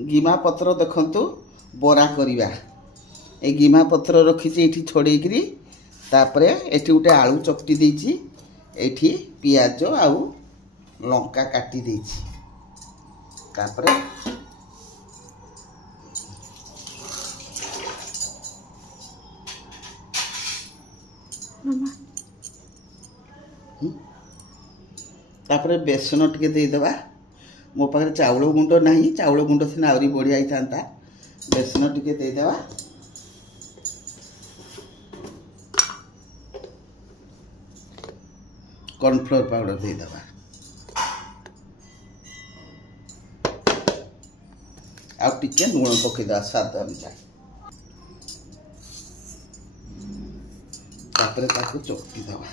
गीमा पत्र देखंतु बरा करिवा ए गीमा पत्र रखी ये छोड़ेकरी तापरे एठी गोटे आलू चकटी देछि एठी पियाज आउ लंका काटी देछि तापरे तापरे बेसन टिके देदेबा मो पाखे चाउल गुंड नहीं चाउल गुंड थी आहरी बढ़िया होता बेसन टिके देदेबा कॉर्नफ्लोर पाउडर देदेबा आ टिके लुण पकईदेवा स्वाद अनुसार तापरे ताकू चकटी देवा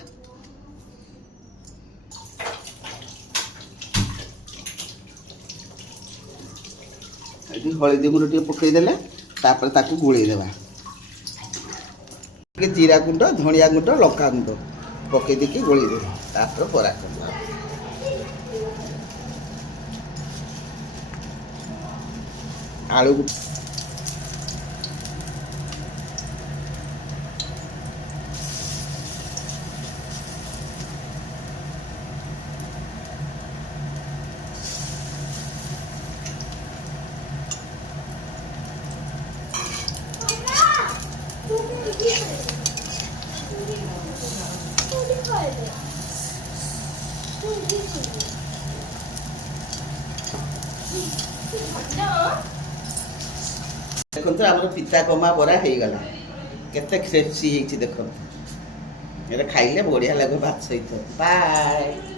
हलदी गुंड टे पकईदे तापर ताकू गोलैदेवा जीरा गुंड धनिया गुंड लंका गुंड पकई देकी गोलैदे तापर बरा कर आलू देखो आम पिता कमा बरा हो गला केते क्रिस्पी देखो ये खाइले बढ़िया लगे भात सहित बाय।